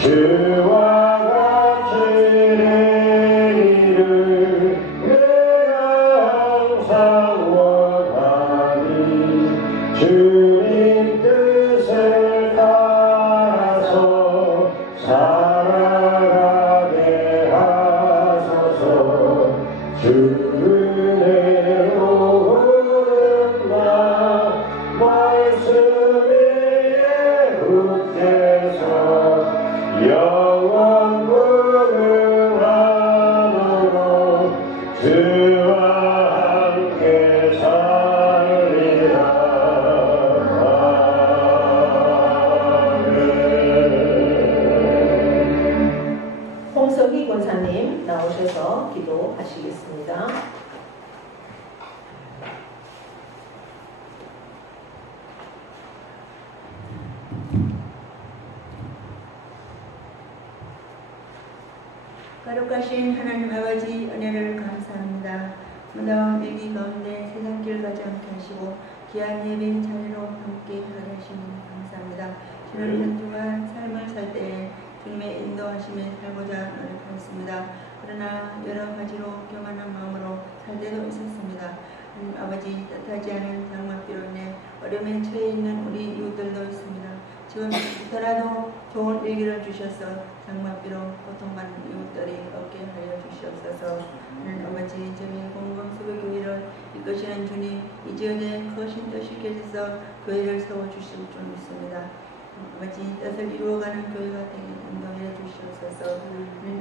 주와 같이 되기를 내가 항상 원하니 주님 뜻을 따라서 살아가게 하소서. 주 은혜로 흐른다 말씀 위에 붙대서 영원 무궁함으로 주와 함께 살리라. 홍석희 권사님 나오셔서 기도하시겠습니다. 거룩하신 하나님 아버지 은혜를 감사합니다. 무더운 일기 가운데 세상길 가지 않게 하시고 귀한 예배 자리로 함께 하게 하시니 감사합니다. 저는 한 주간 삶을 살 때에 주님의 인도하심에 살고자 노력하였습니다. 그러나 여러 가지로 교만한 마음으로 살 때도 있었습니다. 아버지 뜻하지 않은 장막비로 인해 어려움에 처해 있는 우리 이웃들도 있습니다. 지금부터라도 좋은 일기를 주셔서 장막비로 고통받는 이웃들이 없게 하여 주시옵소서. 아버지 저희 공공수교교회를 이끄시는 주님 이 지역에 크신 뜻이 계셔서 교회를 세워주실 줄 믿습니다. 아버지 뜻을 이루어가는 교회가 되게 인도해 주시옵소서.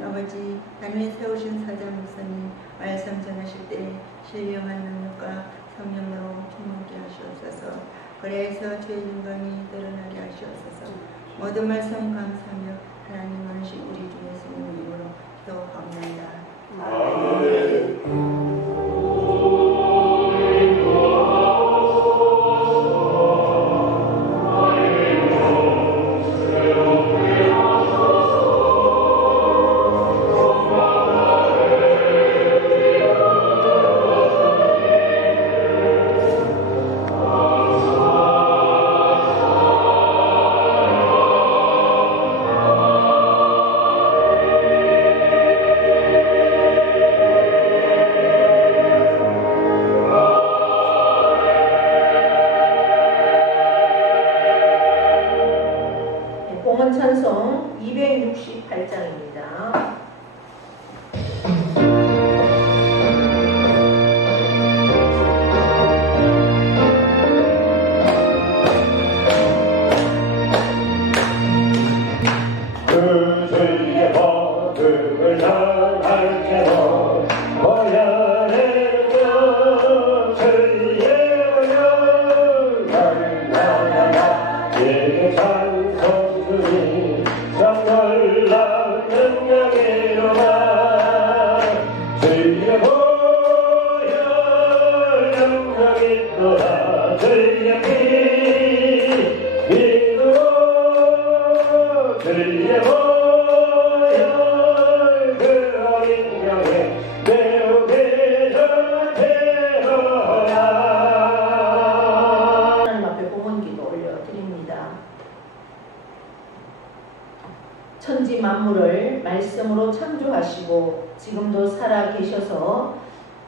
아버지 하나님이 세우신 사자 목사님 말씀 전하실 때 신령한 능력과 성령으로 충만케 하시옵소서. 그래서 주의 영광이 드러나게 하시옵소서. 모든 말씀 감사하며 하나님 많으신 우리 주 예수님 이름으로 기도합니다. 찬송 268장입니다. 그 주의 복음을 전할지로 고연했던 주의 은혜를 나나나 내게 찬송주니 참 놀라운 능력이로다. 주의 보혈 영광이 또다. 주의 피 주의 보혈 그 어린 영에 매우 대전되어라. 하나님 앞에 봉헌기도 올려드립니다. 천지 만물을 말씀으로 창조하시고 지금도 살아 계셔서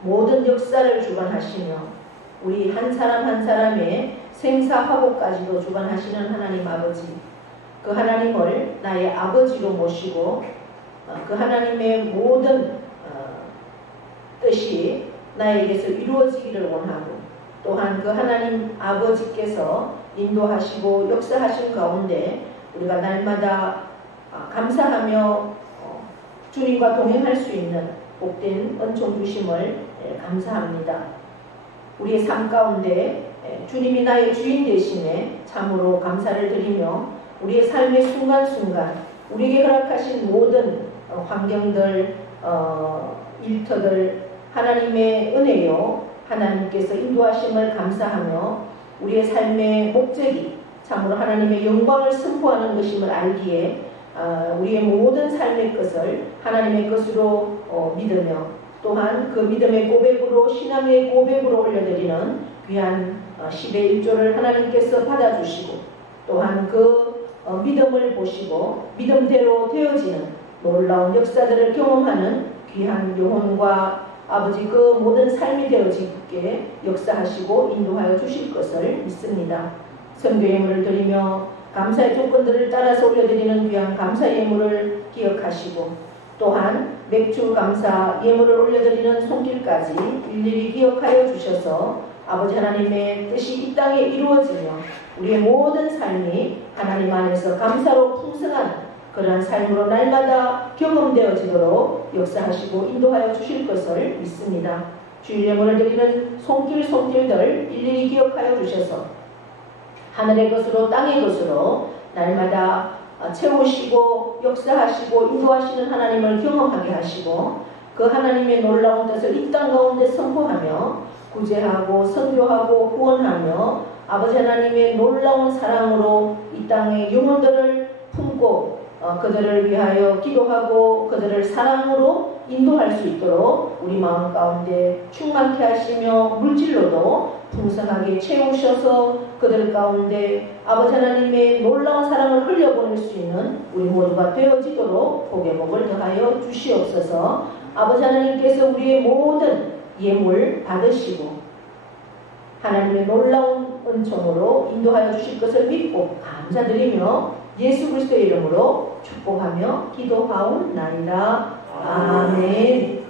모든 역사를 주관하시며 우리 한 사람 한 사람의 생사화복까지도 주관하시는 하나님 아버지, 그 하나님을 나의 아버지로 모시고 그 하나님의 모든 뜻이 나에게서 이루어지기를 원하고 또한 그 하나님 아버지께서 인도하시고 역사하신 가운데 우리가 날마다 감사하며 주님과 동행할 수 있는 복된 은총 주심을 감사합니다. 우리의 삶 가운데 주님이 나의 주인 대신에 참으로 감사를 드리며 우리의 삶의 순간순간 우리에게 허락하신 모든 환경들, 일터들 하나님의 은혜요 하나님께서 인도하심을 감사하며 우리의 삶의 목적이 참으로 하나님의 영광을 선포하는 것임을 알기에 우리의 모든 삶의 것을 하나님의 것으로 믿으며 또한 그 믿음의 고백으로 신앙의 고백으로 올려드리는 귀한 10의 1조를 하나님께서 받아주시고 또한 그 믿음을 보시고 믿음대로 되어지는 놀라운 역사들을 경험하는 귀한 영혼과 아버지 그 모든 삶이 되어지게 역사하시고 인도하여 주실 것을 믿습니다. 선교 예물을 드리며 감사의 조건들을 따라서 올려드리는 귀한 감사 예물을 기억하시고 또한 맥주 감사 예물을 올려드리는 손길까지 일일이 기억하여 주셔서 아버지 하나님의 뜻이 이 땅에 이루어지며 우리의 모든 삶이 하나님 안에서 감사로 풍성한 그러한 삶으로 날마다 경험되어지도록 역사하시고 인도하여 주실 것을 믿습니다. 주일 예물을 드리는 손길들 일일이 기억하여 주셔서 하늘의 것으로 땅의 것으로 날마다 채우시고 역사하시고 인도하시는 하나님을 경험하게 하시고 그 하나님의 놀라운 뜻을 이 땅 가운데 선포하며 구제하고 선교하고 구원하며 아버지 하나님의 놀라운 사랑으로 이 땅의 영혼들을 품고 그들을 위하여 기도하고 그들을 사랑으로 인도할 수 있도록 우리 마음 가운데 충만케 하시며 물질로도 풍성하게 채우셔서 그들 가운데 아버지 하나님의 놀라운 사랑을 흘려보낼 수 있는 우리 모두가 되어지도록 복의 복을 더하여 주시옵소서. 아버지 하나님께서 우리의 모든 예물 받으시고 하나님의 놀라운 은총으로 인도하여 주실 것을 믿고 감사드리며 예수 그리스도의 이름으로 축복하며 기도하옵나이다. 아멘.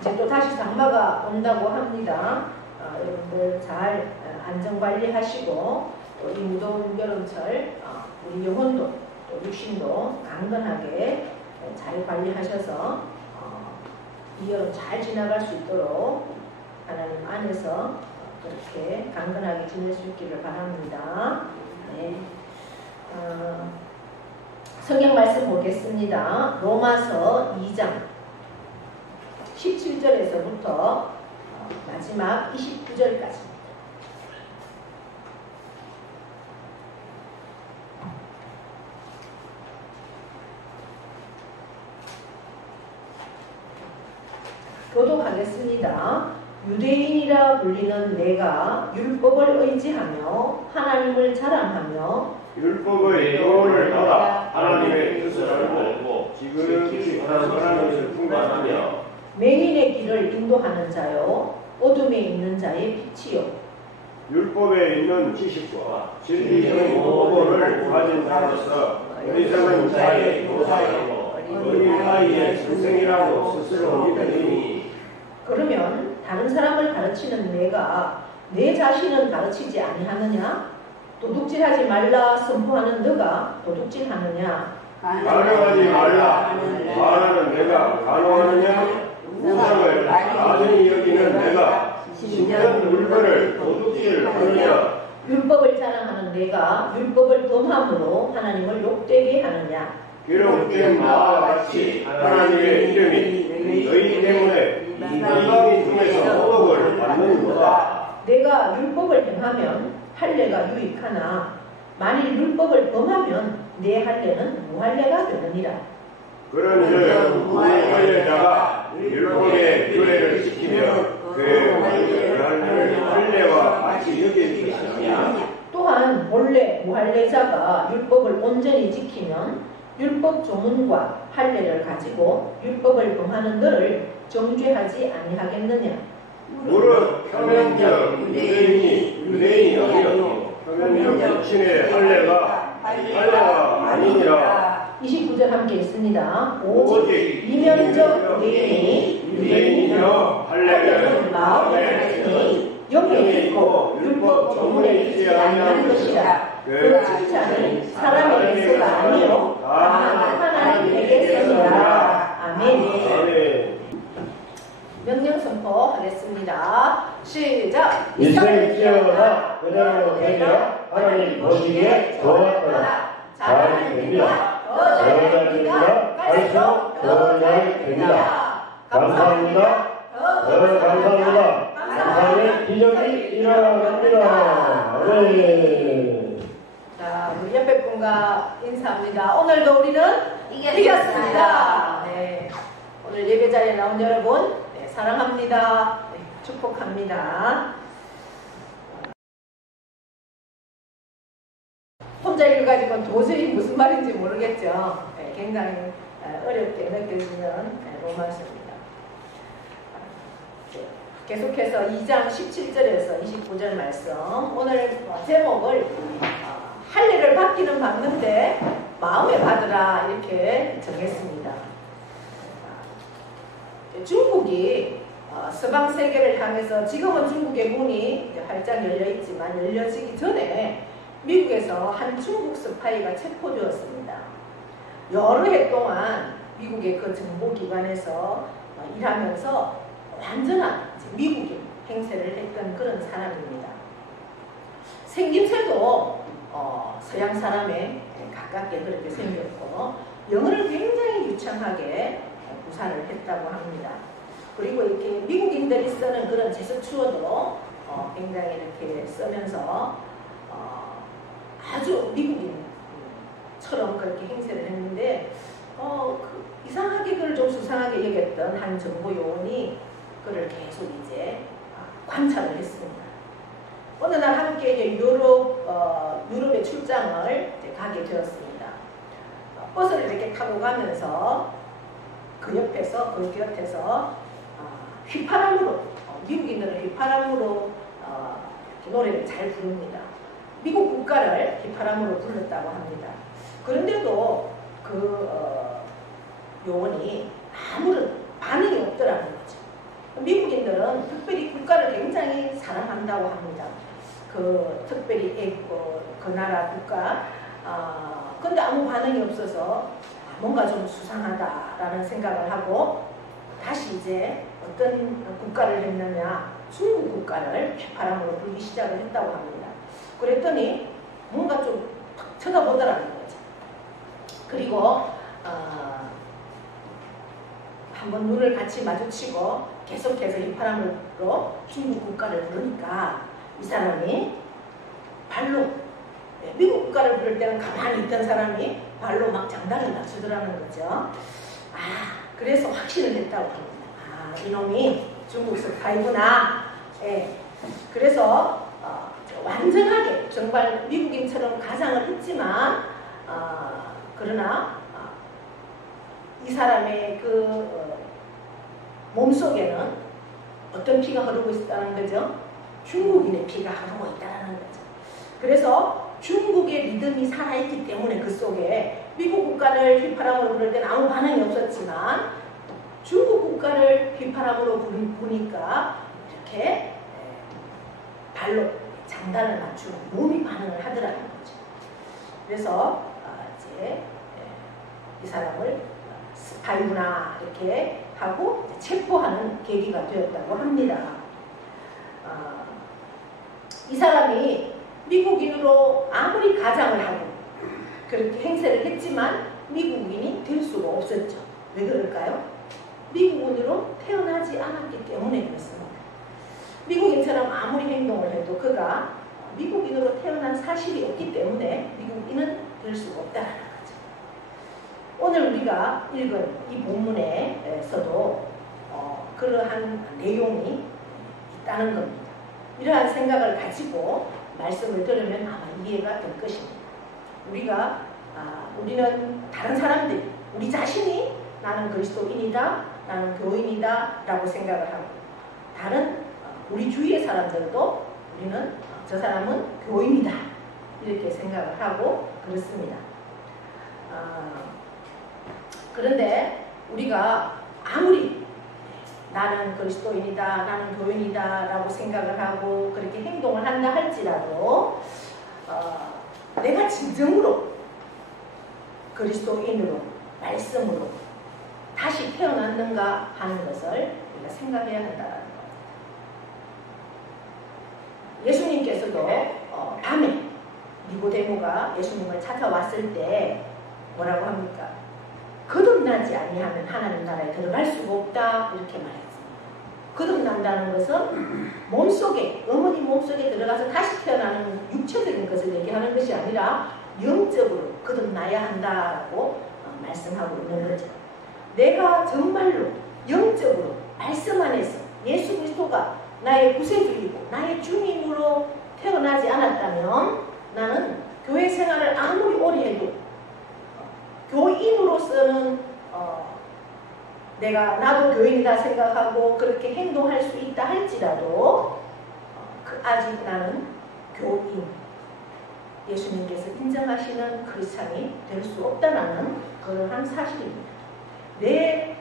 이제 또 다시 장마가 온다고 합니다. 여러분들 잘 안전관리하시고 또 이 무더운 여름철 우리 영혼도 또 육신도 강건하게 잘 관리하셔서 이 여름 잘 지나갈 수 있도록 하나님 안에서 그렇게 강건하게 지낼 수 있기를 바랍니다. 네. 성경 말씀 보겠습니다. 로마서 2장 17절에서부터 마지막 29절까지. 교독하겠습니다. 유대인이라 불리는 내가 율법을 의지하며 하나님을 자랑하며 율법의 교훈을 받아 하나님의 뜻을 알고 지극히 선한 것을 풍부하며 맹인의 길을 인도하는 자요 어둠에 있는 자의 빛이요 율법에 있는 지식과 진리의 모범을 가진 자로서 의사는 자의 교사이고 너희 사이의 선생이라고 스스로 믿으니. 그러면 다른 사람을 가르치는 내가 내 자신은 가르치지 아니하느냐? 도둑질하지 말라 선포하는 너가 도둑질하느냐? 간음하지 말라 말하는 내가 간음하느냐? 우상을 나중히 여기는 내가 신전 물건을 도둑질하느냐? 율법을 자랑하는 내가 율법을 범함으로 하나님을 욕되게 하느냐? 기록된 바와 같이 하나님의 이름이 너희 때문에 이방인 중에서 호복을 받는도다. 내가 율법을 행하면 할례가 유익하나 만일 율법을 범하면 내 할례는 무할례가 되느니라. 그런즉 무할례자가 율법의 규례를 지키며 그 할례와 같이 여길 것이 아니냐. 또한 본래 무할례자가 율법을 온전히 지키면 율법 조문과 할례를 가지고 율법을 범하는 너를 정죄하지 아니하겠느냐. 무릇 표면적 유대인이 아니요 표면적 지신의 할례가 아니니라. 29절 함께 있습니다. 오직 이면적 유대인이 유대인이며 할례는 마음에 있으니 영에 있고 율법 조문에 있지 아니하는 것이라. 그 칭찬은 사람에게서가 아니요 다만 하나님에게서니라. 아멘. 명령 선포하겠습니다. 시작! 이스라엘 뛰어나 그대로 되며 하나님 보시기에 좋았더라. 잘 됩니다. 더 잘 됩니다. 갈수록 더 잘 됩니다. 감사합니다. 더 감사합니다. 감사의 기적이 일어납니다. 네. 자, 우리 옆에 분과 인사합니다. 오늘도 우리는 이겼습니다. 네. 오늘 예배 자리에 나온 여러분, 네, 사랑합니다. 네, 축복합니다. 혼자 읽어가지고 도저히 무슨 말인지 모르겠죠. 네, 굉장히 어렵게 느껴지는 로마서입니다. 계속해서 2장 17절에서 29절 말씀, 오늘 제목을 할례를 받기는 받는데 마음에 받으라 이렇게 정했습니다. 중국이 서방 세계를 향해서, 지금은 중국의 문이 활짝 열려 있지만 열려지기 전에 미국에서 한 중국 스파이가 체포되었습니다. 여러 해 동안 미국의 그 정보기관에서 일하면서 완전한 미국인 행세를 했던 그런 사람입니다. 생김새도 서양 사람에 가깝게 그렇게 생겼고 영어를 굉장히 유창하게 구사를 했다고 합니다. 그리고 이렇게 미국인들이 쓰는 그런 제스처도 굉장히 이렇게 쓰면서 아주 미국인처럼 그렇게 행세를 했는데 이상하게 그걸 좀 수상하게 여겼던 한 정보 요원이 그를 계속 이제 관찰을 했습니다. 어느 날 함께 이제 유럽에 출장을 이제 가게 되었습니다. 버스를 이렇게 타고 가면서 그 곁에서 휘파람으로, 미국인들은 휘파람으로 이렇게 노래를 잘 부릅니다. 미국 국가를 휘파람으로 불렀다고 합니다. 그런데도 그 요원이 아무런 반응이 없더라는 거죠. 미국인들은 특별히 국가를 굉장히 사랑한다고 합니다. 특별히 그 나라 국가. 근데 아무 반응이 없어서 뭔가 좀 수상하다라는 생각을 하고 다시 이제 어떤 국가를 했느냐, 중국 국가를 휘파람으로 불기 시작을 했다고 합니다. 그랬더니 뭔가 좀 쳐다보더라는 거죠. 그리고 한번 눈을 같이 마주치고 계속해서 휘파람으로 중국 국가를 부르니까 이 사람이 발로, 미국 국가를 부를 때는 가만히 있던 사람이 발로 막 장단을 맞추더라는 거죠. 그래서 확신을 했다고 합니다. 이놈이 중국 스파이구나. 예. 그래서 완전하게 정말 미국인처럼 가장을 했지만 그러나 이 사람의 그 몸속에는 어떤 피가 흐르고 있다는 거죠? 중국인의 피가 흐르고 있다는 거죠. 그래서 중국의 리듬이 살아있기 때문에 그 속에 미국 국가를 휘파람으로 부를 때는 아무 반응이 없었지만 중국 국가를 휘파람으로 부르니까 이렇게 발로 장단을 맞추고 몸이 반응을 하더라는 거죠. 그래서 이제 이 사람을 스파이구나 이렇게 하고 체포하는 계기가 되었다고 합니다. 이 사람이 미국인으로 아무리 가장을 하고 그렇게 행세를 했지만 미국인이 될 수가 없었죠. 왜 그럴까요? 미국인으로 태어나지 않았기 때문에 그렇습니다. 미국인처럼 아무리 행동을 해도 그가 미국인으로 태어난 사실이 없기 때문에 미국인은 될 수가 없다는 거죠. 오늘 우리가 읽은 이 본문에서도 그러한 내용이 있다는 겁니다. 이러한 생각을 가지고 말씀을 들으면 아마 이해가 될 것입니다. 우리는 다른 사람들이, 우리 자신이 나는 그리스도인이다, 나는 교인이다 라고 생각을 하고, 다른 우리 주위의 사람들도 우리는 저 사람은 교인이다 이렇게 생각을 하고 그렇습니다. 그런데 우리가 아무리 나는 그리스도인이다, 나는 교인이다 라고 생각을 하고 그렇게 행동을 한다 할지라도 내가 진정으로 그리스도인으로 말씀으로 다시 태어났는가 하는 것을 우리가 생각해야 한다는 것. 예수님께서도 밤에 니고데모가 예수님을 찾아왔을 때 뭐라고 합니까? 거듭나지 아니하면 하나님 나라에 들어갈 수가 없다 이렇게 말했습니다. 거듭난다는 것은 몸속에 어머니 몸속에 들어가서 다시 태어나는 육체적인 것을 얘기하는 것이 아니라 영적으로 거듭나야 한다라고 말씀하고 있는 거죠. 내가 정말로 영적으로 말씀 안에서 예수 그리스도가 나의 구세주이고 나의 주님으로 태어나지 않았다면 나는 교회 생활을 아무리 오래 해도 교인으로서는 내가 나도 교인이다 생각하고 그렇게 행동할 수 있다 할지라도 아직 나는 교인, 예수님께서 인정하시는 크리스찬이 될 수 없다는 그러한 사실입니다. 내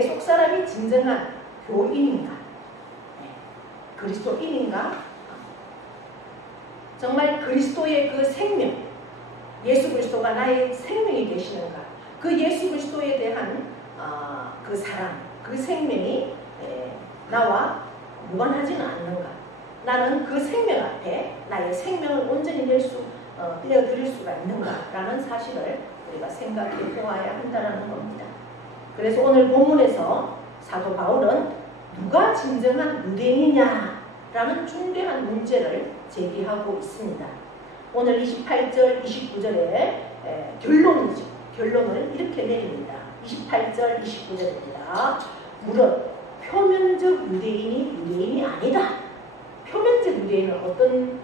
속사람이 진정한 교인인가? 그리스도인인가? 정말 그리스도의 그 생명, 예수 그리스도가 나의 생명이 되시는가? 그 예수 그리스도에 대한 그 사랑, 그 생명이 나와 무관하지는 않는가? 나는 그 생명 앞에 나의 생명을 온전히 떼어드릴 수가 있는가라는 사실을 우리가 생각해 보아야 한다는 겁니다. 그래서 오늘 본문에서 사도 바울은 누가 진정한 유대인이냐라는 중대한 문제를 제기하고 있습니다. 오늘 28절, 29절에 결론이죠. 결론을 이렇게 내립니다. 28절, 29절입니다. 무릇 표면적 유대인이 아니다. 표면적 유대인은 어떤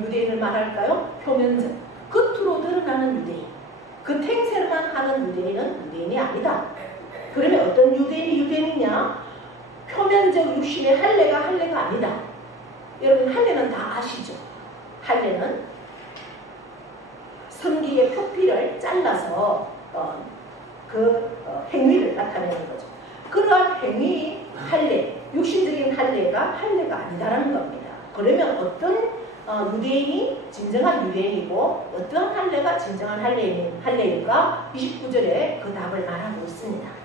유대인을 말할까요? 표면적, 겉으로 드러나는 유대인. 그 행세만 하는 유대인은 유대인이 아니다. 그러면 어떤 유대인이 유대인이냐? 표면적 육신의 할례가 아니다. 여러분 할례는 다 아시죠? 할례는 성기의 표피를 잘라서 행위를 나타내는 거죠. 그러한 행위 할례, 육신적인 할례가 아니다라는 겁니다. 그러면 어떤 유대인이 진정한 유대인이고 어떠한 할례가 진정한 할례일까? 29절에 그 답을 말하고 있습니다.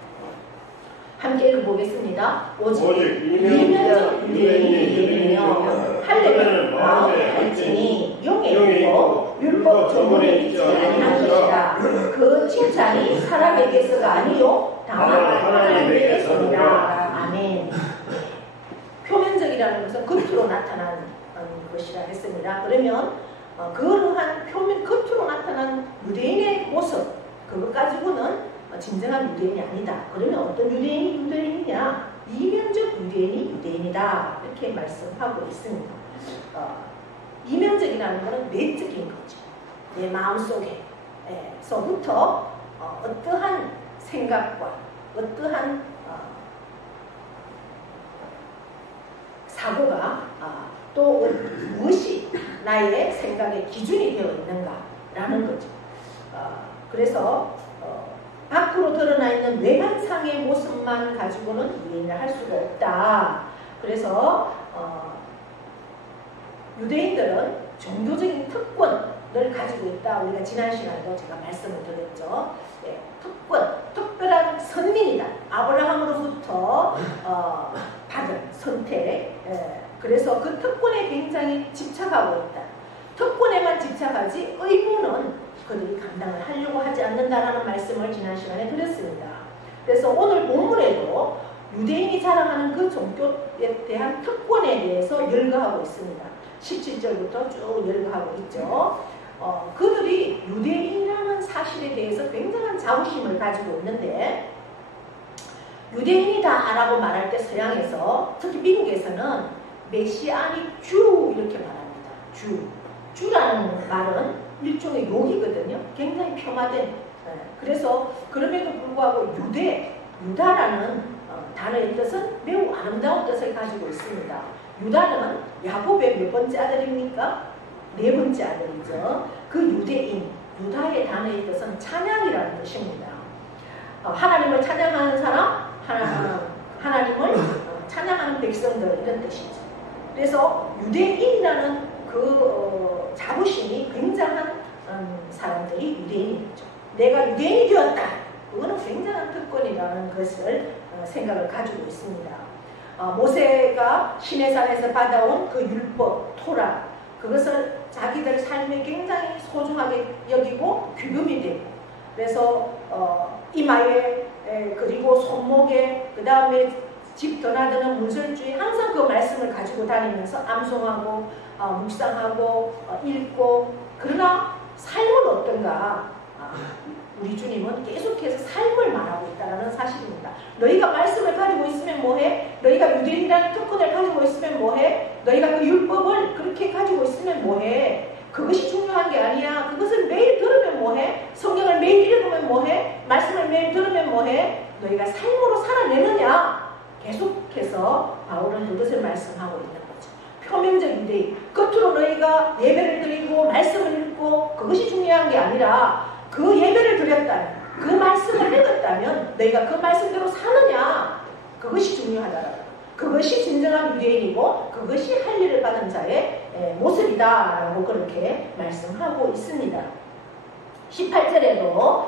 함께 읽어보겠습니다. 오직 이면적 유대인이 유대인이며 할례는 마음의 갈증이 영에 있고 율법 조문에 있지 아니한 것이라. 그 칭찬이 사람에게서가 아니요 다만 하나님에게서니라. 아멘. 표면적이라는 것은 겉으로 나타난 것이라 했습니다. 그러면 그러한 겉으로 나타난 유대인의 모습 그것 가지고는 진정한 유대인이 아니다. 그러면 어떤 유대인이 유대인이냐? 이면적 유대인이 유대인이다. 이렇게 말씀하고 있습니다. 이면적이라는 것은 내적인 거죠. 내 마음속에서부터 어떠한 생각과 어떠한 사고가 또 무엇이 나의 생각의 기준이 되어 있는가라는 거죠. 그래서 밖으로 드러나 있는 외관상의 모습만 가지고는 유대인을 할 수가 없다. 그래서 유대인들은 종교적인 특권을 가지고 있다. 우리가 지난 시간에도 제가 말씀을 드렸죠. 특별한 선민이다. 아브라함으로부터 받은 선택. 그래서 그 특권에 굉장히 집착하고 있다. 특권에만 집착하지 의무는 그들이 감당을 하려고 하지 않는다라는 말씀을 지난 시간에 드렸습니다. 그래서 오늘 본문에도 유대인이 자랑하는 그 종교에 대한 특권에 대해서 열거하고 있습니다. 17절부터 쭉 열거하고 있죠. 그들이 유대인이라는 사실에 대해서 굉장한 자부심을 가지고 있는데 유대인이다라고 말할 때 서양에서 특히 미국에서는 메시아닉 주 이렇게 말합니다. 주라는 말은 일종의 욕이거든요. 굉장히 폄하된. 그래서 그럼에도 불구하고 유다라는 단어의 뜻은 매우 아름다운 뜻을 가지고 있습니다. 유다는 야곱의 몇 번째 아들입니까? 네 번째 아들이죠. 그 유대인, 유다의 단어의 뜻은 찬양이라는 뜻입니다. 하나님을 찬양하는 사람, 하나님을 찬양하는 백성들 이런 뜻이죠. 그래서 유대인이라는 그 자부심이 굉장한 사람들이 유대인이죠. 내가 유대인이 되었다. 그거는 굉장한 특권이라는 것을 생각을 가지고 있습니다. 모세가 시내산에서 받아온 그 율법, 토라, 그것을 자기들 삶에 굉장히 소중하게 여기고 규범이 되고, 그래서 이마에 그리고 손목에 그 다음에 집 드나드는 문설주에 항상 그 말씀을 가지고 다니면서 암송하고 묵상하고 읽고, 그러나 삶은 어떤가? 우리 주님은 계속해서 삶을 말하고 있다는 사실입니다. 너희가 말씀을 가지고 있으면 뭐해? 너희가 유대인이라는 특권을 가지고 있으면 뭐해? 너희가 그 율법을 그렇게 가지고 있으면 뭐해? 그것이 중요한 게 아니야. 그것을 매일 들으면 뭐해? 성경을 매일 읽으면 뭐해? 말씀을 매일 들으면 뭐해? 너희가 삶으로 살아내느냐? 계속해서 바울은 그것을 말씀하고 있는 거죠. 표면적 유대인, 겉으로 너희가 예배를 드리고 말씀을 읽고 그것이 중요한 게 아니라 그 예배를 드렸다면, 그 말씀을 읽었다면 너희가 그 말씀대로 사느냐, 그것이 중요하다라고. 그것이 진정한 유대인이고 그것이 할 일을 받은 자의 모습이다라고 그렇게 말씀하고 있습니다. 18절에도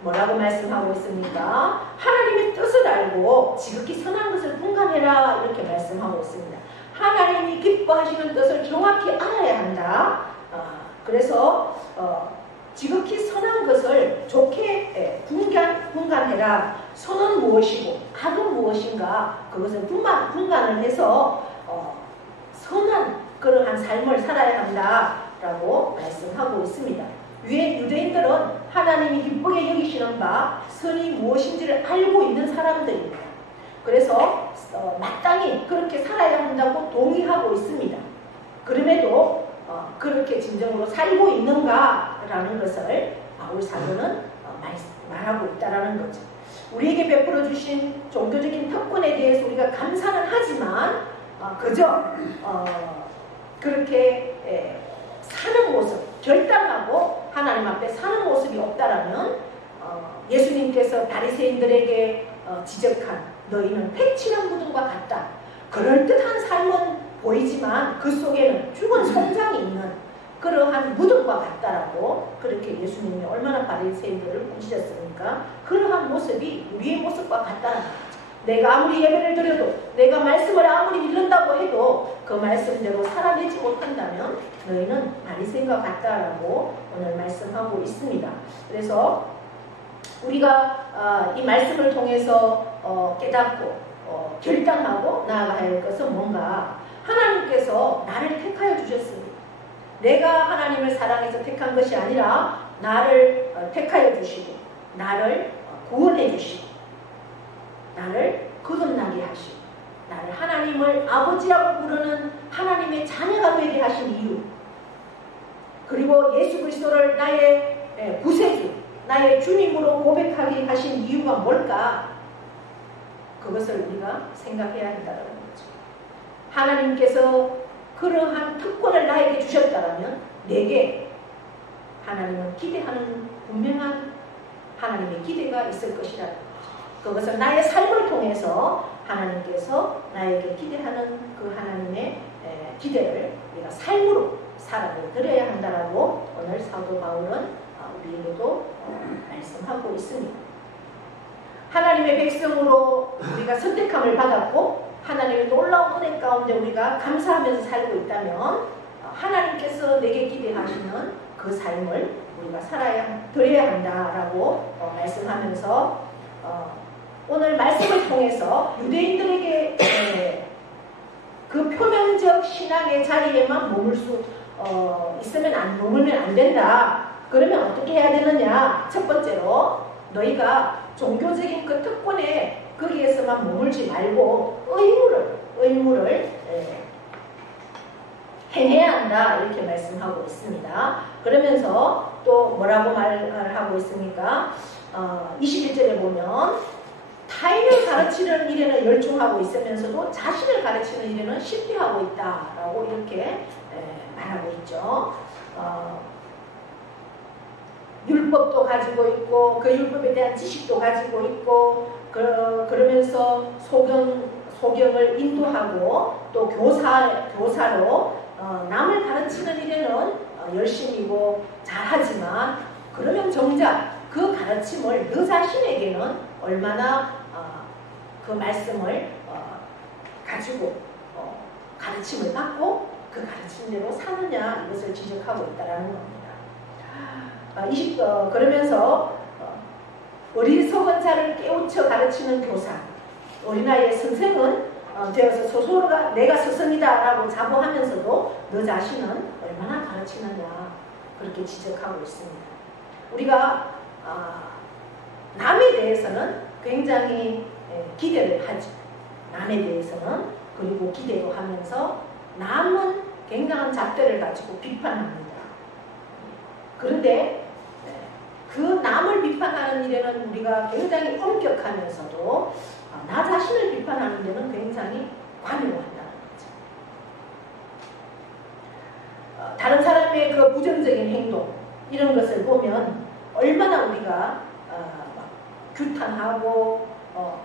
뭐라고 말씀하고 있습니까? 하나님의 뜻을 알고 지극히 선한 것을 분간해라, 이렇게 말씀하고 있습니다. 하나님이 기뻐하시는 뜻을 정확히 알아야 한다. 그래서 지극히 선한 것을 좋게 분간해라. 선은 무엇이고 악은 무엇인가, 그것을 분간을 해서 선한 그러한 삶을 살아야 한다라고 말씀하고 있습니다. 위에 유대인들은 하나님이 기쁘게 여기시는 바 선이 무엇인지를 알고 있는 사람들입니다. 그래서 마땅히 그렇게 살아야 한다고 동의하고 있습니다. 그럼에도 그렇게 진정으로 살고 있는가라는 것을 바울 사도는 말하고 있다라는 거죠. 우리에게 베풀어 주신 종교적인 특권에 대해서 우리가 감사는 하지만 그저 그렇게 사는 모습, 결단하고 하나님 앞에 사는 모습이 없다라면 예수님께서 바리새인들에게 지적한 너희는 패칠한 무덤과 같다. 그럴듯한 삶은 보이지만 그 속에는 죽은 성장이 있는 그러한 무덤과 같다라고 그렇게 예수님이 얼마나 바리새인들을 꾸짖었습니까? 그러한 모습이 우리의 모습과 같다는 거죠. 내가 아무리 예배를 드려도, 내가 말씀을 아무리 읽는다고 해도 그 말씀대로 살아내지 못한다면 너희는 바리새인과 같다라고 오늘 말씀하고 있습니다. 그래서 우리가 이 말씀을 통해서 깨닫고 결단하고 나아가야 할 것은 뭔가, 하나님께서 나를 택하여 주셨습니다. 내가 하나님을 사랑해서 택한 것이 아니라 나를 택하여 주시고 나를 구원해 주시고 나를 거듭나게 하시고 나를 하나님을 아버지라고 부르는 하나님의 자녀가 되게 하신 이유, 그리고 예수 그리스도를 나의 구세주, 나의 주님으로 고백하게 하신 이유가 뭘까? 그것을 우리가 생각해야 한다는 거죠. 하나님께서 그러한 특권을 나에게 주셨다면 내게 하나님은 기대하는 분명한 하나님의 기대가 있을 것이라는 거죠. 그것은 나의 삶을 통해서 하나님께서 나에게 기대하는 그 하나님의 기대를 우리가 삶으로 살아드려야 한다라고 오늘 사도 바울은 우리에게도 말씀하고 있습니다. 하나님의 백성으로 우리가 선택함을 받았고 하나님의 놀라운 은혜 가운데 우리가 감사하면서 살고 있다면 하나님께서 내게 기대하시는 그 삶을 우리가 드려야 한다라고 말씀하면서 오늘 말씀을 통해서 유대인들에게 그 표면적 신앙의 자리에만 머물면 안 된다. 그러면 어떻게 해야 되느냐? 첫 번째로 너희가 종교적인 그 특권에 거기에서만 머물지 말고 의무를 행해야 한다, 이렇게 말씀하고 있습니다. 그러면서 또 뭐라고 말하고 있습니까? 21절에 보면 타인을 가르치는 일에는 열중하고 있으면서도 자신을 가르치는 일에는 실패하고 있다라고 이렇게 말하고 있죠. 율법도 가지고 있고 그 율법에 대한 지식도 가지고 있고 그러면서 소경을 인도하고 또 교사로 남을 가르치는 일에는 열심이고 잘하지만 그러면 정작 그 가르침을 너 자신에게는 얼마나 그 말씀을 가지고 가르침을 받고 그 가르침대로 사느냐, 이것을 지적하고 있다는 겁니다. 그러면서 어리석은 자를 깨우쳐 가르치는 교사, 어린아이의 선생은 되어서 스스로가 내가 스승이다 라고 자부하면서도 너 자신은 얼마나 가르치느냐, 그렇게 지적하고 있습니다. 우리가 남에 대해서는 굉장히 기대를 하죠. 남에 대해서는. 그리고 기대도 하면서 남은 굉장한 잣대를 가지고 비판합니다. 그런데 그 남을 비판하는 일에는 우리가 굉장히 엄격하면서도 나 자신을 비판하는 데는 굉장히 관용한다는 거죠. 다른 사람의 그 부정적인 행동, 이런 것을 보면 얼마나 우리가 규탄하고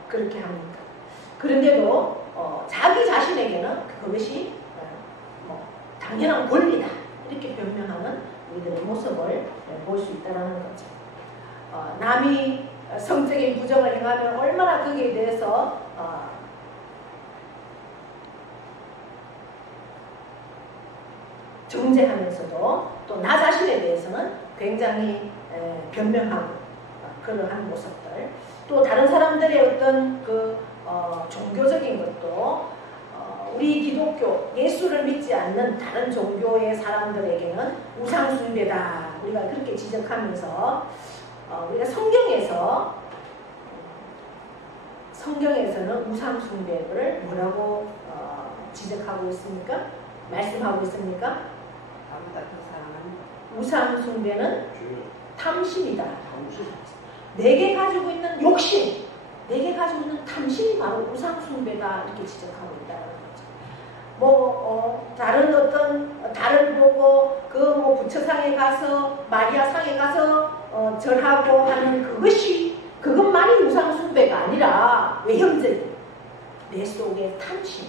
그렇게 합니까? 그런데도 자기 자신에게는 그것이 당연한 권리다, 이렇게 변명하는 우리들의 모습을 볼 수 있다는 거죠. 남이 성적인 부정을 행하면 얼마나 거기에 대해서 정죄하면서도 또 나 자신에 대해서는 굉장히 변명하고 그러한 모습들, 또 다른 사람들의 어떤 그 종교적인 것도 우리 기독교, 예수를 믿지 않는 다른 종교의 사람들에게는 우상숭배다, 우리가 그렇게 지적하면서 우리가 성경에서는 우상숭배를 뭐라고 지적하고 있습니까? 말씀하고 있습니까? 우상숭배는 탐심이다. 내게 가지고 있는 욕심, 내게 가지고 있는 탐심이 바로 우상숭배다, 이렇게 지적하고 있다는 거죠. 다른 어떤 달을 보고 그 부처상에 가서 마리아상에 가서 절하고 하는 그것만이 우상숭배가 아니라 외형적인 내 속의 탐심,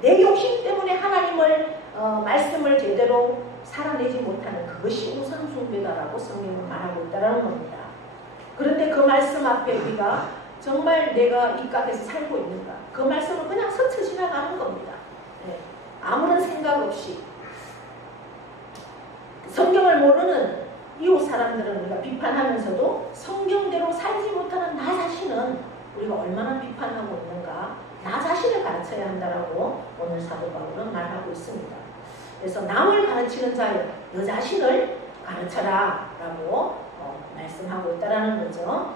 내 욕심 때문에 하나님을 말씀을 제대로 살아내지 못하는 그것이 우상숭배다라고 성경은 말하고 있다는 겁니다. 그런데 그 말씀 앞에 우리가 정말 내가 입각해서 살고 있는가, 그 말씀을 그냥 스쳐 지나가는 겁니다. 네. 아무런 생각 없이. 성경을 모르는 이웃 사람들은 우리가 비판하면서도 성경대로 살지 못하는 나 자신은 우리가 얼마나 비판하고 있는가, 나 자신을 가르쳐야 한다라고 오늘 사도 바울은 말하고 있습니다. 그래서 남을 가르치는 자여 너 자신을 가르쳐라 라고 말씀하고 있다는 거죠.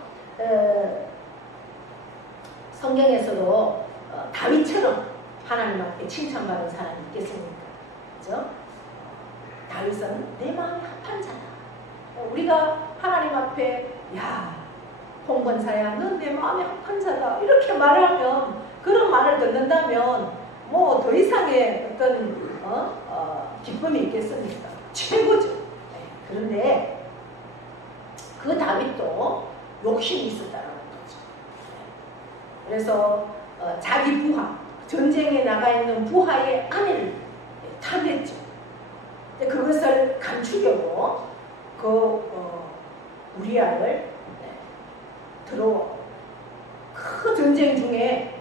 성경에서도 다윗처럼 하나님 앞에 칭찬받은 사람이 있겠습니까? 그죠? 다윗은 내 마음이 합한 자다. 우리가 하나님 앞에 야 홍건사야 넌 내 마음이 합한 자다, 이렇게 말하면, 그런 말을 듣는다면 뭐 더 이상의 어떤 기쁨이 있겠습니까? 최고죠. 그런데 그 다윗도 욕심이 있었다는 거죠. 그래서 자기 부하, 전쟁에 나가 있는 부하의 아내를 탐했죠. 그것을 감추려고 우리아를 그 전쟁 중에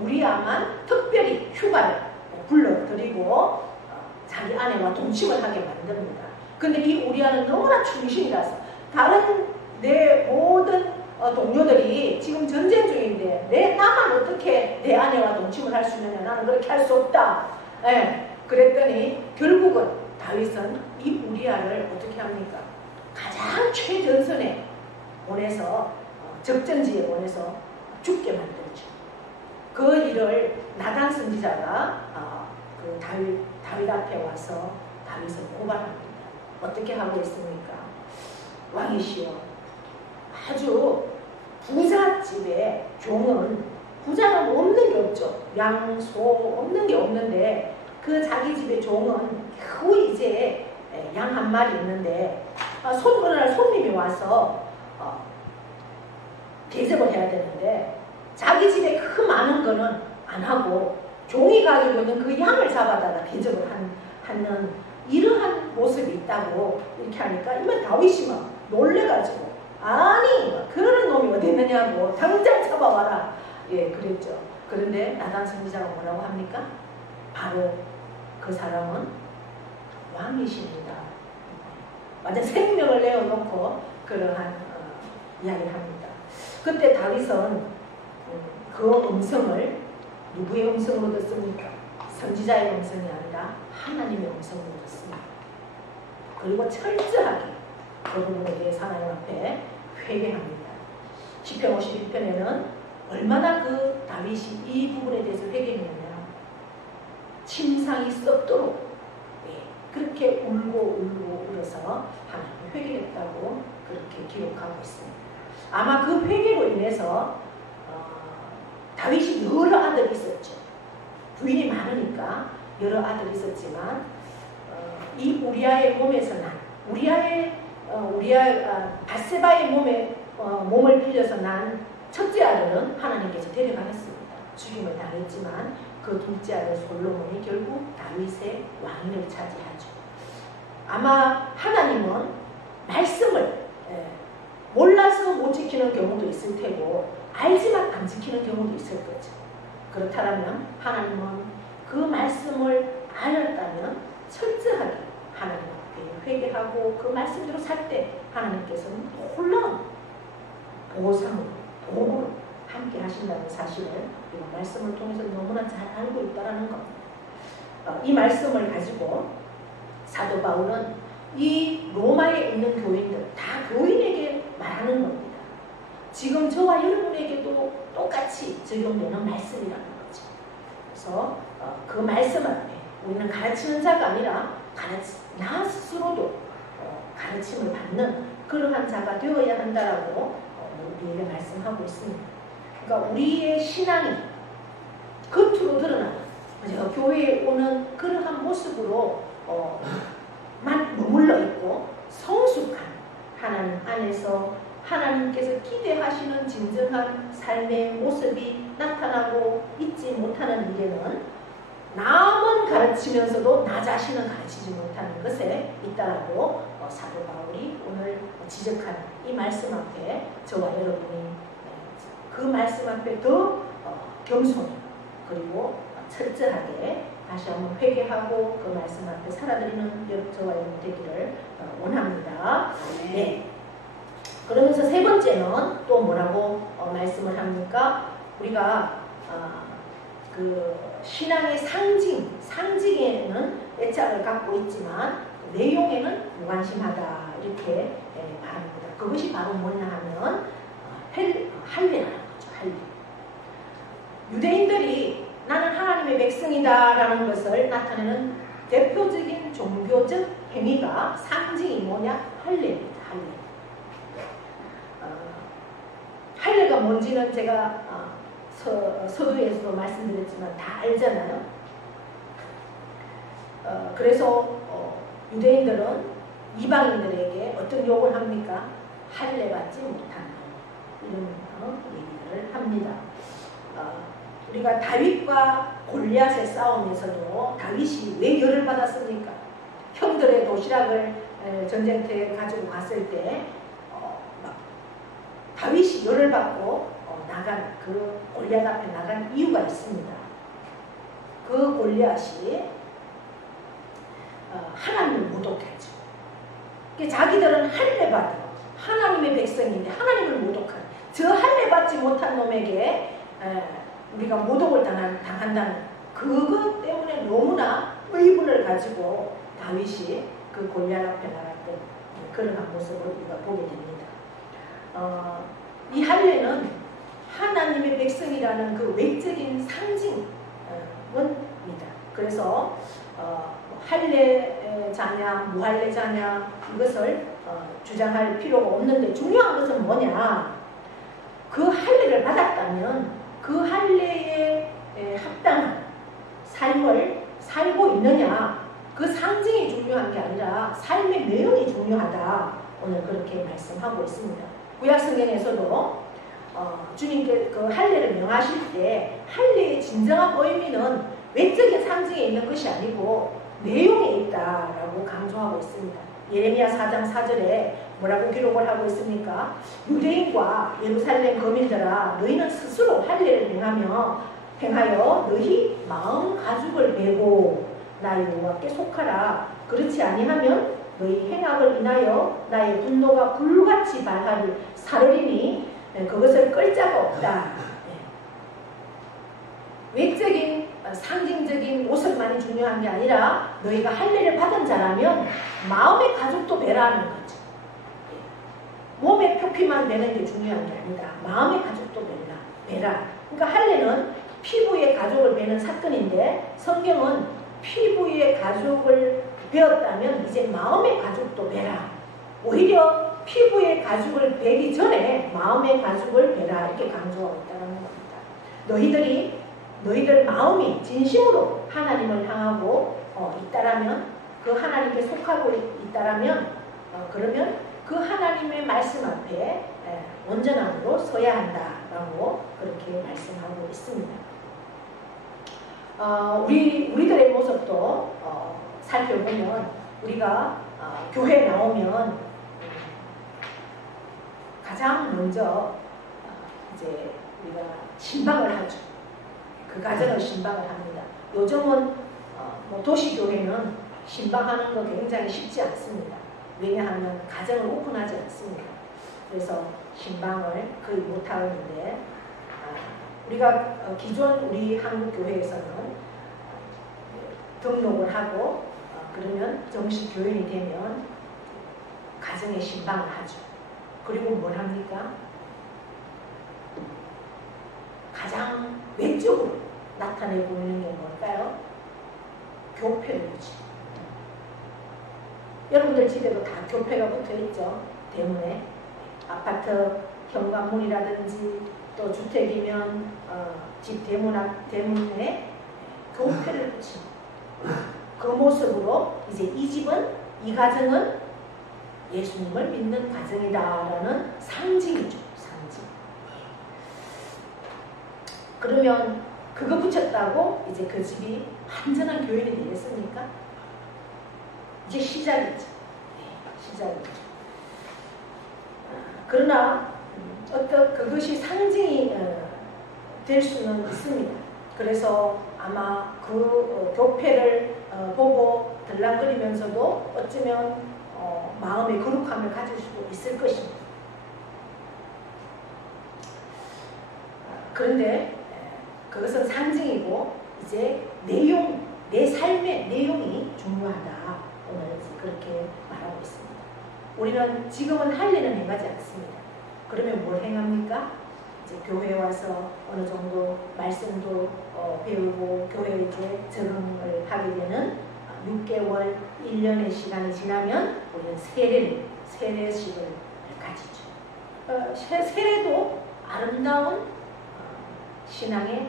우리아만 특별히 휴가를 불러들이고 자기 아내와 동침을 하게 만듭니다. 근데 이 우리아는 너무나 충신이라서 다른 내 모든 동료들이 지금 전쟁 중인데 나만 어떻게 내 아내와 동침을 할 수 있느냐, 나는 그렇게 할 수 없다. 그랬더니 결국은 다윗은 이 우리아를 어떻게 합니까? 가장 최전선에 보내서 적전지에 보내서 죽게 만들죠. 그 일을 나단 선지자가 그 다윗 앞에 와서 다윗을 고발합니다. 어떻게 하고 있습니까? 왕이시여, 아주 부잣집의 종은, 부자는 없는 게 없죠. 양, 소 없는 게 없는데 그 자기 집의 종은 겨우 이제 양 한 마리 있는데 어느 날 손님이 와서 대접을 해야 되는데 자기 집에 그 많은 거는 안 하고 종이 가지고 있는 그 양을 잡아다가 대접을 하는 이러한 모습이 있다고 이렇게 하니까 이만 다윗이 막 놀래가지고 아니 그런 놈이 어디 있느냐고 당장 잡아와라. 예, 그랬죠. 그런데 나단 선지자가 뭐라고 합니까? 바로 그 사람은 왕이십니다. 완전 생명을 내어놓고 그러한 이야기를 합니다. 그때 다윗은 그 음성을 누구의 음성으로 듣습니까? 선지자의 음성이 아니라 하나님의 음성으로 듣습니다. 그리고 철저하게 그 부분에 대해서 하나님 앞에 회개합니다. 시편 51편에는 얼마나 그 다윗이 이 부분에 대해서 회개했느냐, 침상이 썩도록 그렇게 울고 울어서 하나님 회개했다고 그렇게 기록하고 있습니다. 아마 그 회개로 인해서 다윗이 여러 아들이 있었죠. 부인이 많으니까 여러 아들이 있었지만 이 우리아의 몸에서 난 밧세바의 몸을 빌려서 난 첫째 아들은 하나님께서 데려가셨습니다. 죽임을 당했지만 그 둘째 아들 솔로몬이 결국 다윗의 왕위를 차지하죠. 아마 하나님은 말씀을 몰라서 못 지키는 경우도 있을 테고 알지만 안 지키는 경우도 있을 거죠. 그렇다면 하나님은 그 말씀을 알았다면 철저하게 하나님 앞에 회개하고 그 말씀대로 살 때 하나님께서는 놀라운 보상으로 복으로 함께 하신다는 사실을 이 말씀을 통해서 너무나 잘 알고 있다는 겁니다. 이 말씀을 가지고 사도 바울은 이 로마에 있는 교인들 다 교인에게 말하는 겁니다. 지금 저와 여러분에게도 똑같이 적용되는 말씀이라는 거죠. 그래서 그 말씀 앞에 우리는 가르치는 자가 아니라 나 스스로도 가르침을 받는 그러한 자가 되어야 한다라고 우리에게 말씀하고 있습니다. 그러니까 우리의 신앙이 겉으로 드러나는 교회에 오는 그러한 모습으로 만 머물러 있고 성숙한 하나님 안에서 하나님께서 기대하시는 진정한 삶의 모습이 나타나고 있지 못하는 일에는 남은 가르치면서도 나 자신은 가르치지 못하는 것에 있다라고 사도 바울이 오늘 지적한 이 말씀 앞에 저와 여러분이 그 말씀 앞에 더 겸손히 그리고 철저하게 다시 한번 회개하고 그 말씀 앞에 살아드리는 저와 여러분 되기를 원합니다. 네. 그러면서 세 번째는 또 뭐라고 말씀을 합니까? 우리가 그 신앙의 상징에는 애착을 갖고 있지만 그 내용에는 무관심하다 이렇게 말합니다. 그것이 바로 뭐냐 하면 할례라는 거죠. 할례. 유대인들이 나는 하나님의 백성이다라는 것을 나타내는 대표적인 종교적 행위가 상징이 뭐냐? 할례입니다. 할례. 할례가 뭔지는 제가 서두에서도 말씀드렸지만 다 알잖아요. 그래서 유대인들은 이방인들에게 어떤 욕을 합니까? 할례 받지 못한다. 이런 얘기를 합니다. 우리가 다윗과 골리앗의 싸움에서도 다윗이 왜 열을 받았습니까? 형들의 도시락을 전쟁터에 가지고 갔을 때 다윗이 열을 받고 나간 그 골리앗 앞에 나간 이유가 있습니다. 그 골리앗이 하나님을 모독했죠. 자기들은 할례 받아 하나님의 백성인데 하나님을 모독한 저 할례 받지 못한 놈에게 우리가 모독을 당한다는 그것 때문에 너무나 의분을 가지고 다윗이 그 골리앗 앞에 나갔던 그런 모습을 우리가 보게 됩니다. 이 할례는 하나님의 백성이라는 그 외적인 상징입니다. 그래서 할례자냐 무할례자냐 이것을 주장할 필요가 없는데 중요한 것은 뭐냐? 그 할례를 받았다면 그 할례에 합당한 삶을 살고 있느냐, 그 상징이 중요한 게 아니라 삶의 내용이 중요하다. 오늘 그렇게 말씀하고 있습니다. 구약성경에서도 주님께 그 할례를 명하실 때 할례의 진정한 의미는 외적인 상징에 있는 것이 아니고 내용에 있다라고 강조하고 있습니다. 예레미야 4장 4절에 뭐라고 기록을 하고 있습니까? 유대인과 예루살렘 거민들아 너희는 스스로 할례를 행하여 너희 마음 가죽을 베고 나 여호와께 속하라. 그렇지 아니하면 너희 행악을 인하여 나의 분노가 불같이 사르리니 그것을 끌 자가 없다. 외적인 상징적인 모습만이 중요한 게 아니라 너희가 할례를 받은 자라면 마음의 가죽도 베라는 거죠. 몸의 표피만 베는 게 중요한 게 아니다. 마음의 가죽도 베라. 그러니까 할례는 피부의 가죽을 베는 사건인데 성경은 피부의 가죽을 베었다면 이제 마음의 가죽도 베라. 오히려 피부의 가죽을 베기 전에 마음의 가죽을 베라 이렇게 강조하고 있다는 겁니다. 너희들 마음이 진심으로 하나님을 향하고 있다라면 그 하나님께 속하고 있다라면 그러면 그 하나님의 말씀 앞에 온전함으로 서야 한다라고 그렇게 말씀하고 있습니다. 우리들의 모습도 살펴보면 우리가 교회에 나오면 가장 먼저 이제 우리가 신방을 하죠. 그 가정을 신방을 합니다. 요즘은 도시교회는 신방하는 거 굉장히 쉽지 않습니다. 왜냐하면 가정을 오픈하지 않습니다. 그래서 신방을 거의 못하는데 우리가 기존 우리 한국 교회에서는 등록을 하고 그러면 정식 교인이 되면 가정에 신방을 하죠. 그리고 뭘 합니까? 가장 외적으로 나타내 보이는 게 뭘까요? 교패를 붙이죠. 여러분들 집에도 다 교패가 붙어 있죠. 대문에 아파트 현관문이라든지 또 주택이면 집 대문에 교패를 붙이고 그 모습으로 이제 이 집은 이 가정은 예수님을 믿는 가정이다라는 상징이죠. 상징. 그러면 그거 붙였다고 이제 그 집이 완전한 교인이 되겠습니까? 이제 시작이죠. 시작이죠. 그러나 그것이 상징이 될 수는 있습니다. 그래서 아마 그 교패를 보고 들락거리면서도 어쩌면 마음의 거룩함을 가질 수도 있을 것입니다. 그런데 그것은 상징이고 이제 내 삶의 내용이 중요하다. 오늘 그렇게 말하고 있습니다. 우리는 지금은 할례는 행하지 않습니다. 그러면 뭘 행합니까? 이제 교회에 와서 어느 정도 말씀도 배우고 교회에 이제 적응을 하게 되는 6개월, 1년의 시간이 지나면 우리는 세례식을 가지죠. 세례도 아름다운 신앙의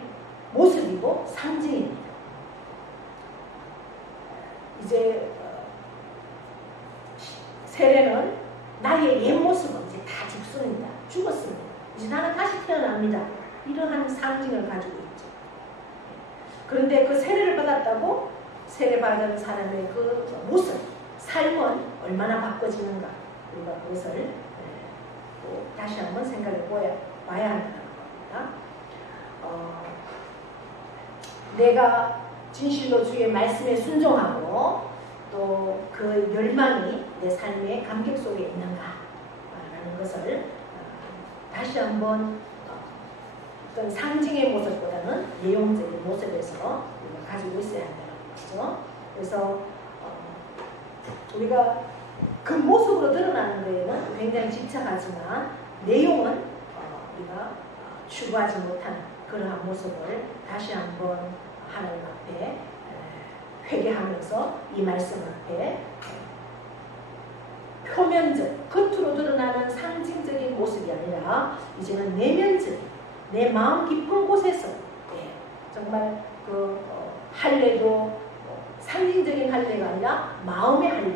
모습이고 상징입니다. 이제 세례는 나의 옛 모습은 이제 다 죽습니다. 죽었습니다. 이제 나는 다시 태어납니다. 이러한 상징을 가지고 있죠. 그런데 그 세례를 받았다고 세례받은 사람의 그 모습, 삶은 얼마나 바꿔지는가 우리가 그것을 또 다시 한번 생각해 봐야 한다는 겁니다. 내가 진실로 주의 말씀에 순종하고 또 그 열망이 내 삶의 감격 속에 있는가라는 것을 다시 한번 어떤 상징의 모습보다는 내용적인 모습에서 우리가 가지고 있어야 한다는 거죠. 그래서 우리가 그 모습으로 드러나는 데에는 굉장히 집착하지만 내용은 우리가 추구하지 못하는 그러한 모습을 다시 한번 하나님 앞에 회개하면서 이 말씀 앞에 표면적, 겉으로 드러나는 상징적인 모습이 아니라 이제는 내면적, 내 마음 깊은 곳에서 정말 그 할례도 상징적인 할례가 아니라 마음의 할례.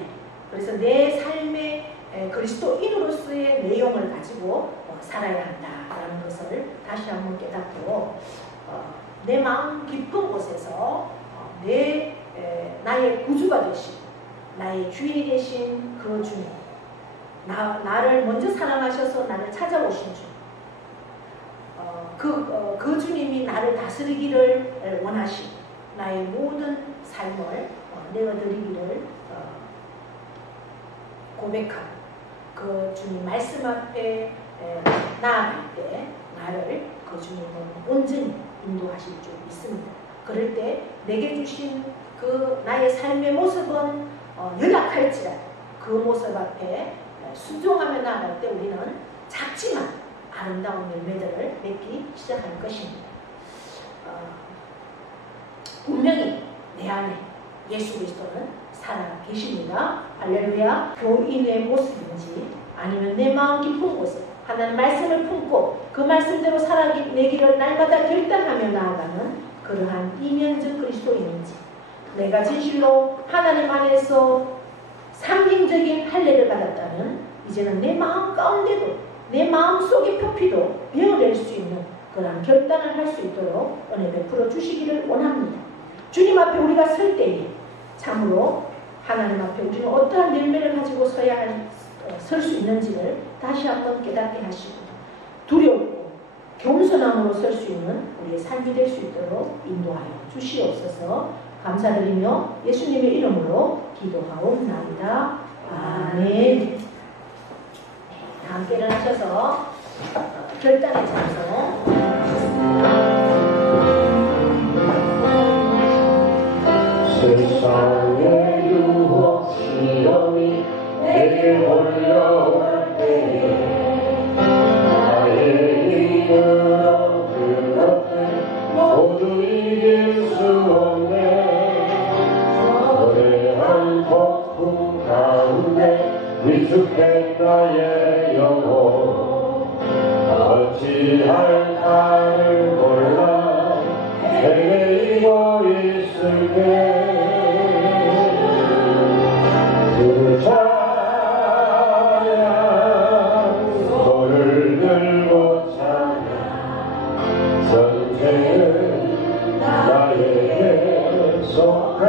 그래서 내 삶의 그리스도인으로서의 내용을 가지고 살아야 한다라는 것을 다시 한번 깨닫고 내 마음 깊은 곳에서 나의 구주가 되신 나의 주인이 되신 그 주님 나를 먼저 사랑하셔서 나를 찾아오신 주. 그 주님이 나를 다스리기를 원하시고 나의 모든 삶을 내어드리기를 고백하고 그 주님 말씀 앞에 나아갈 때 나를 그 주님은 온전히 인도하실 줄 믿습니다. 그럴 때 내게 주신 그 나의 삶의 모습은 연약할지라도 그 모습 앞에 순종하며 나아갈 때 우리는 작지만 아름다운 열매들을 맺기 시작할 것입니다. 분명히 내 안에 예수 그리스도는 살아 계십니다. 할렐루야. 교인의 모습인지 아니면 내 마음 깊은 곳에 하나님 말씀을 품고 그 말씀대로 살아내기를 날마다 결단하며 나아가는 그러한 이면적 그리스도인인지 내가 진실로 하나님 안에서 상징적인 할례를 받았다면 이제는 내 마음 가운데도 내 마음 속의 표피도 베어낼 수 있는 그러한 결단을 할 수 있도록 은혜 베풀어 주시기를 원합니다. 주님 앞에 우리가 설 때에 참으로 하나님 앞에 우리는 어떠한 열매를 가지고 설 수 있는지를 다시 한번 깨닫게 하시고 두렵고 겸손함으로 설 수 있는 우리의 삶이 될 수 있도록 인도하여 주시옵소서. 감사드리며 예수님의 이름으로 기도하옵나이다. 아멘. 함께 일어나셔서 결단의 장소 세상의 유혹 시험이 내게 올라올 때에 나의 힘으로 그것들 모두 이길 수 없네. 거대한 폭풍 가운데 위축된 나의 영혼 어찌할까를 몰라 헤매이고 있을 때 그 찬양 손을 들고 찬양 전쟁은 나에게 속한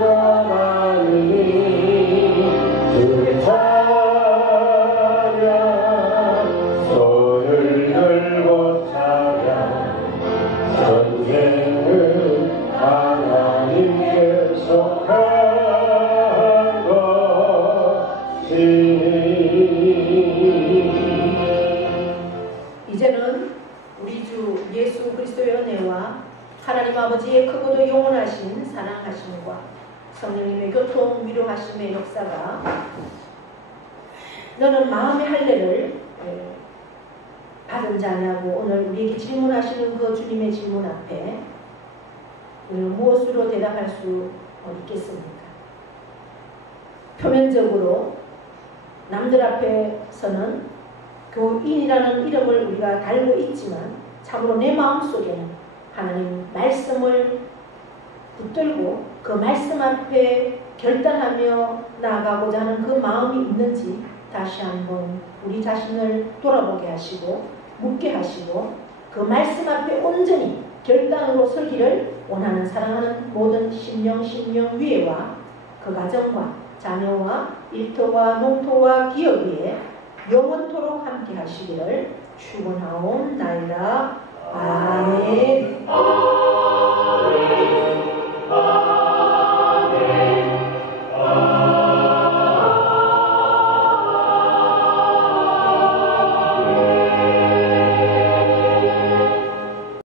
것 아니니 그 찬양 손을 들고 찬양 전쟁은 하나님께 속한 이제는 우리 주 예수 그리스도의 은혜와 하나님 아버지의 크고도 영원하신 사랑하심과 성령님의 교통 위로하심의 역사가 너는 마음의 할례를 받은 자냐고 오늘 우리에게 질문하시는 그 주님의 질문 앞에 우리는 무엇으로 대답할 수 있겠습니까? 표면적으로 남들 앞에서는 교인이라는 이름을 우리가 달고 있지만 참으로 내 마음속에는 하나님 말씀을 붙들고 그 말씀 앞에 결단하며 나아가고자 하는 그 마음이 있는지 다시 한번 우리 자신을 돌아보게 하시고 묻게 하시고 그 말씀 앞에 온전히 결단으로 설기를 원하는 사랑하는 모든 심령 위에와 그 가정과 자녀와 일터와 농토와 기업 위에 영원토록 함께 하시기를 축원하옵나이다. 아멘.